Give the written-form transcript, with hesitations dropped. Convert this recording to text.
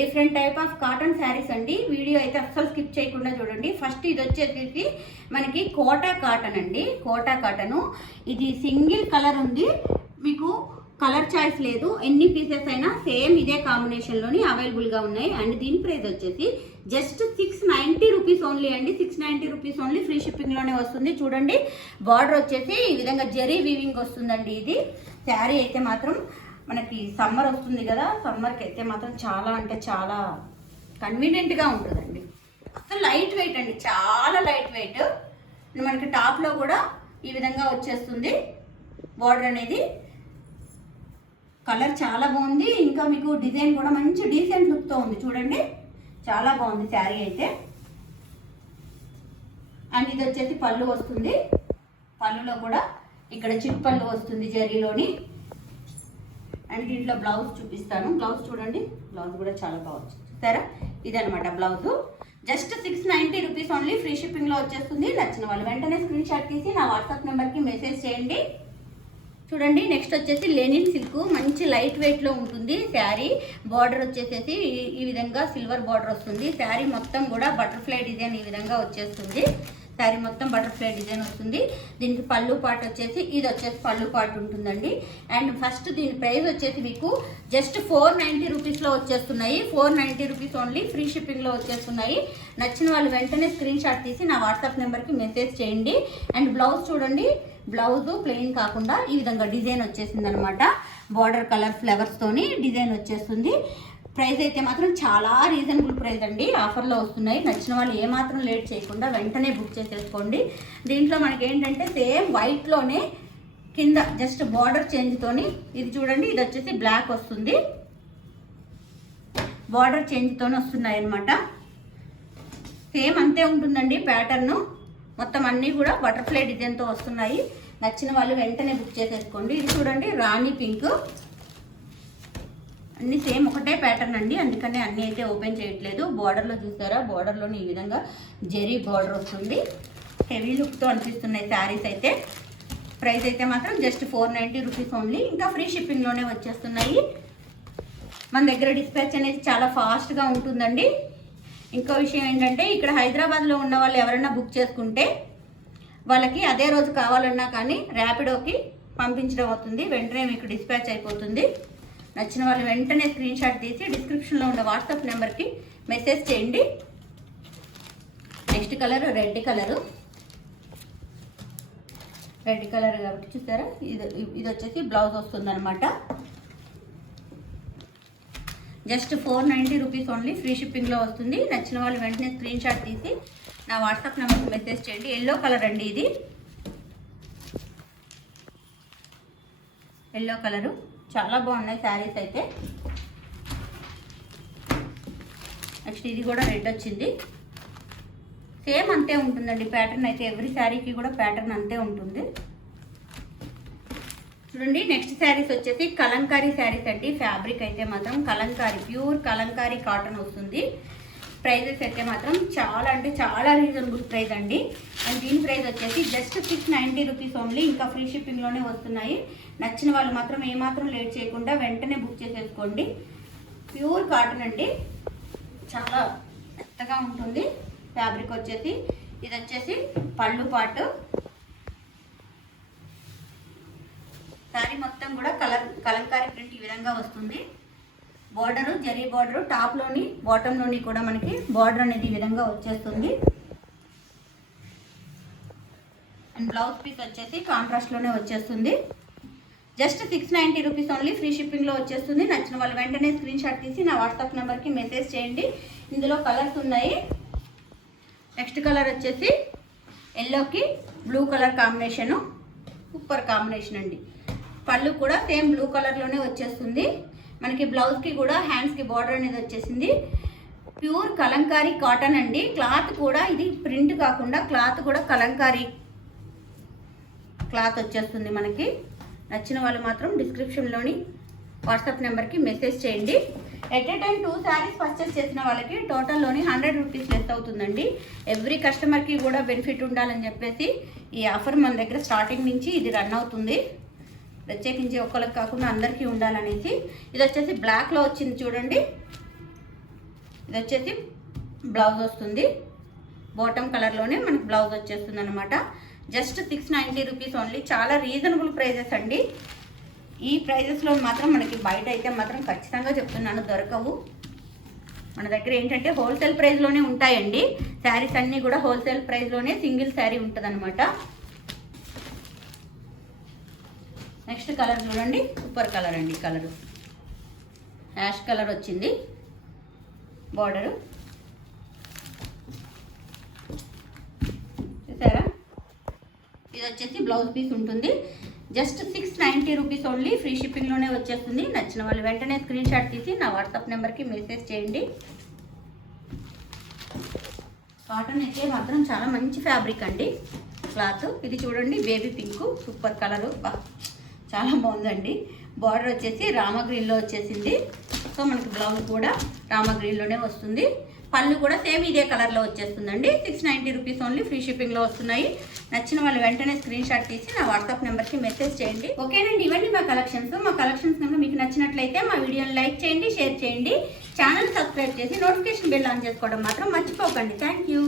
Different type of cotton saris అండి. Video అయితే అస్సలు స్కిప్ చేయకుండా చూడండి. ఫస్ట్ ఇది వచ్చేసి మనకి కోటా కాటన్ అండి. కోటా కాటను ఇది సింగిల్ కలర్ ఉంది, మీకు కలర్ చాయిస్ లేదు. ఎన్ని పీసెస్ అయినా సేమ్ ఇదే కాంబినేషన్లోని అవైలబుల్గా ఉన్నాయి. అండ్ దీని ప్రైస్ వచ్చేసి జస్ట్ 690 రూపీస్ ఓన్లీ అండి. 690 రూపీస్ ఓన్లీ, ఫ్రీ షిప్పింగ్లోనే వస్తుంది. చూడండి బార్డర్ వచ్చేసి ఈ విధంగా జరీ వీవింగ్ వస్తుందండి. ఇది శారీ అయితే మాత్రం మనకి సమ్మర్ వస్తుంది కదా, సమ్మర్కి అయితే మాత్రం చాలా అంటే చాలా కన్వీనియంట్గా ఉంటుందండి. అసలు లైట్ వెయిట్ అండి, చాలా లైట్ వెయిట్. మనకి టాప్లో కూడా ఈ విధంగా వచ్చేస్తుంది బార్డర్ అనేది. కలర్ చాలా బాగుంది, ఇంకా మీకు డిజైన్ కూడా మంచి డీసెంట్ లుక్తో ఉంది. చూడండి చాలా బాగుంది శారీ అయితే. అండ్ ఇది వచ్చేసి పళ్ళు వస్తుంది. పళ్ళులో కూడా ఇక్కడ చిట్ పళ్ళు వస్తుంది జరీలోని. అండ్ దీంట్లో బ్లౌజ్ చూపిస్తాను. బ్లౌజ్ చూడండి, బ్లౌజ్ కూడా చాలా బాగుంది. చూస్తారా, ఇదనమాట blouse. Just 690 rupees only, free షిప్పింగ్లో వచ్చేస్తుంది. నచ్చిన వాళ్ళు వెంటనే స్క్రీన్ షాట్ తీసి నా వాట్సాప్ నెంబర్కి మెసేజ్ చేయండి. చూడండి నెక్స్ట్ వచ్చేసి లెనిన్ సిల్క్, మంచి లైట్ వెయిట్లో ఉంటుంది శారీ. బార్డర్ వచ్చేసేసి ఈ విధంగా సిల్వర్ బార్డర్ వస్తుంది. శారీ మొత్తం కూడా బటర్ఫ్లై డిజైన్ ఈ విధంగా వచ్చేస్తుంది. శారీ మొత్తం బటర్ఫ్లై డిజైన్ వస్తుంది. దీనికి పళ్ళు పాటు వచ్చేసి ఇది వచ్చేసి పళ్ళు పాటు ఉంటుందండి. అండ్ ఫస్ట్ దీని ప్రైస్ వచ్చేసి మీకు జస్ట్ 490 రూపీస్లో వచ్చేస్తున్నాయి. 490 రూపీస్ ఓన్లీ, ఫ్రీ షిప్పింగ్లో వచ్చేస్తున్నాయి. నచ్చిన వాళ్ళు వెంటనే స్క్రీన్ షాట్ తీసి నా వాట్సాప్ నెంబర్కి మెసేజ్ చేయండి. అండ్ బ్లౌజ్ చూడండి, బ్లౌజ్ ప్లెయిన్ కాకుండా ఈ విధంగా డిజైన్ వచ్చేసింది అనమాట. బార్డర్ కలర్ ఫ్లవర్స్ తోని డిజైన్ వచ్చేస్తుంది. ప్రైస్ అయితే మాత్రం చాలా రీజనబుల్ ప్రైస్ అండి, ఆఫర్లో వస్తున్నాయి. నచ్చిన వాళ్ళు ఏమాత్రం లేట్ చేయకుండా వెంటనే బుక్ చేసేసుకోండి. దీంట్లో మనకి ఏంటంటే సేమ్ వైట్లోనే కింద జస్ట్ బార్డర్ చేంజ్తోని ఇది చూడండి, ఇది వచ్చేసి బ్లాక్ వస్తుంది. బార్డర్ చేంజ్తోని వస్తున్నాయి అన్నమాట. సేమ్ అంతే ఉంటుందండి ప్యాటర్ను. మొత్తం అన్నీ కూడా బటర్ఫ్లై డిజైన్తో వస్తున్నాయి. నచ్చిన వాళ్ళు వెంటనే బుక్ చేసేసుకోండి. ఇది చూడండి రాణి పింక్, అన్నీ సేమ్ ఒకటే ప్యాటర్న్ అండి, అందుకనే అన్నీ అయితే ఓపెన్ చేయట్లేదు. బార్డర్లో చూసారా, బార్డర్లోని ఈ విధంగా జెరీ బార్డర్ వస్తుంది. హెవీ లుక్తో అనిపిస్తున్నాయి శారీస్ అయితే. ప్రైస్ అయితే మాత్రం జస్ట్ 490 రూపీస్ ఓన్లీ, ఇంకా ఫ్రీ షిప్పింగ్లోనే వచ్చేస్తున్నాయి. మన దగ్గర డిస్పాచ్ అనేది చాలా ఫాస్ట్గా ఉంటుందండి. ఇంకో విషయం ఏంటంటే ఇక్కడ హైదరాబాద్లో ఉన్న వాళ్ళు ఎవరైనా బుక్ చేసుకుంటే వాళ్ళకి అదే రోజు కావాలన్నా కానీ ర్యాపిడోకి పంపించడం అవుతుంది. వెంటనే మీకు డిస్పాచ్ అయిపోతుంది. నచ్చిన వాళ్ళు వెంటనే స్క్రీన్ షాట్ తీసి డిస్క్రిప్షన్లో ఉన్న వాట్సాప్ నెంబర్కి మెసేజ్ చేయండి. Next colour red colour. Red colour కాబట్టి చూసారా, ఇది వచ్చేసి బ్లౌజ్ వస్తుంది అనమాట. జస్ట్ 490 రూపీస్ ఓన్లీ, ఫ్రీ షిప్పింగ్లో వస్తుంది. నచ్చిన వాళ్ళు వెంటనే స్క్రీన్ షాట్ తీసి నా వాట్సాప్ నెంబర్కి మెసేజ్ చేయండి. ఎల్లో కలర్ అండి ఇది, ఎల్లో కలరు. చాలా బాగున్నాయి శారీస్ అయితే. నెక్స్ట్ ఇది కూడా రెడ్ వచ్చింది. సేమ్ అంతే ఉంటుందండి ప్యాటర్న్ అయితే. ఎవ్రీ శారీకి కూడా ప్యాటర్న్ అంతే ఉంటుంది. చూడండి నెక్స్ట్ శారీస్ వచ్చేసి కలంకారీ శారీస్ అండి. ఫ్యాబ్రిక్ అయితే మాత్రం కలంకారీ, ప్యూర్ కలంకారీ కాటన్ వస్తుంది. ప్రైజెస్ అయితే మాత్రం చాలా అంటే చాలా రీజనబుల్ ప్రైస్ అండి. అండ్ దీని ప్రైస్ వచ్చేసి జస్ట్ 690 రూపీస్ ఓన్లీ, ఇంకా ఫ్రీ షిప్పింగ్లోనే వస్తున్నాయి. నచ్చిన వాళ్ళు మాత్రం ఏమాత్రం లేట్ చేయకుండా వెంటనే బుక్ చేసేసుకోండి. ప్యూర్ కాటన్ అండి, చాలా మెత్తగా ఉంటుంది ఫ్యాబ్రిక్ వచ్చేసి. ఇది వచ్చేసి పళ్ళు పాటు. శారీ మొత్తం కూడా కలంకారీ ప్రింట్ ఈ విధంగా వస్తుంది. బార్డరు జరీ బార్డరు, టాప్లోని బాటంలోని కూడా మనకి బార్డర్ అనేది ఈ విధంగా వచ్చేస్తుంది. అండ్ బ్లౌజ్ పీస్ వచ్చేసి కాంట్రాస్ట్లోనే వచ్చేస్తుంది. జస్ట్ 690 రూపీస్ ఓన్లీ, ఫ్రీ షిప్పింగ్లో వచ్చేస్తుంది. నచ్చిన వాళ్ళు వెంటనే స్క్రీన్ షాట్ తీసి నా వాట్సాప్ నెంబర్కి మెసేజ్ చేయండి. ఇందులో కలర్స్ ఉన్నాయి. నెక్స్ట్ కలర్ వచ్చేసి ఎల్లోకి blue colour combination, super combination అండి. పళ్ళు కూడా సేమ్ బ్లూ కలర్లోనే వచ్చేస్తుంది. మనకి బ్లౌజ్కి కూడా హ్యాండ్స్కి బార్డర్ అనేది వచ్చేసింది. ప్యూర్ కలంకారీ కాటన్ అండి. క్లాత్ కూడా ఇది ప్రింట్ కాకుండా క్లాత్ కూడా కలంకారీ క్లాత్ వచ్చేస్తుంది మనకి. నచ్చిన వాళ్ళు మాత్రం డిస్క్రిప్షన్లోని వాట్సాప్ నెంబర్కి మెసేజ్ చేయండి. At a time 2 saris purchase చేసిన వాళ్ళకి టోటల్లోని 100 రూపీస్ లెస్ అవుతుందండి. ఎవ్రీ కస్టమర్కి కూడా బెనిఫిట్ ఉండాలని చెప్పేసి ఈ ఆఫర్ మన దగ్గర స్టార్టింగ్ నుంచి ఇది రన్ అవుతుంది. ప్రత్యేకించి ఒక్కరికి కాకుండా అందరికీ ఉండాలనేసి. ఇది వచ్చేసి బ్లాక్లో వచ్చింది చూడండి. ఇది వచ్చేసి బ్లౌజ్ వస్తుంది, బాటమ్ కలర్లోనే మనకి బ్లౌజ్ వచ్చేస్తుంది అనమాట. Just 690 rupees only. చాలా రీజనబుల్ ప్రైజెస్ అండి. ఈ ప్రైజెస్లో మాత్రం మనకి బయట అయితే మాత్రం ఖచ్చితంగా చెప్తున్నాను దొరకవు. మన దగ్గర ఏంటంటే హోల్సేల్ ప్రైస్లోనే ఉంటాయండి. శారీస్ అన్నీ కూడా హోల్సేల్ ప్రైస్లోనే సింగిల్ శారీ ఉంటుంది అనమాట. నెక్స్ట్ కలర్ చూడండి, సూపర్ కలర్ అండి. కలరు యాష్ కలర్ వచ్చింది, బార్డరు చూసారా. ఇది వచ్చేసి బ్లౌజ్ పీస్ ఉంటుంది. Just 690 rupees only. ఫ్రీ షిప్పింగ్లోనే వచ్చేస్తుంది. నచ్చిన వాళ్ళు వెంటనే స్క్రీన్ షాట్ తీసి నా వాట్సాప్ నెంబర్కి మెసేజ్ చేయండి. కాటన్ అయితే మాత్రం చాలా మంచి ఫ్యాబ్రిక్ అండి క్లాత్. ఇది చూడండి బేబీ పింక్, సూపర్ కలరు, చాలా బాగుందండి. బార్డర్ వచ్చేసి రామా గ్రీన్లో వచ్చేసింది. సో మనకి బ్లౌజ్ కూడా రామా గ్రీన్లోనే వస్తుంది. పళ్ళు కూడా సేమ్ ఇదే కలర్లో వచ్చేస్తుందండి. 690 రూపీస్ ఓన్లీ. ఫ్రీ షిప్పింగ్లో వస్తున్నాయి. నచ్చిన వాళ్ళు వెంటనే స్క్రీన్ షాట్ తీసి నా వాట్సాప్ నెంబర్కి మెసేజ్ చేయండి. ఓకేనండి, ఇవన్నీ మా కలెక్షన్స్. మా కలెక్షన్స్ కనుక మీకు నచ్చినట్లయితే మా వీడియోని లైక్ చేయండి, షేర్ చేయండి, ఛానల్ సబ్స్క్రైబ్ చేసి నోటిఫికేషన్ బెల్ ఆన్ చేసుకోవడం మాత్రం మర్చిపోకండి. Thank you.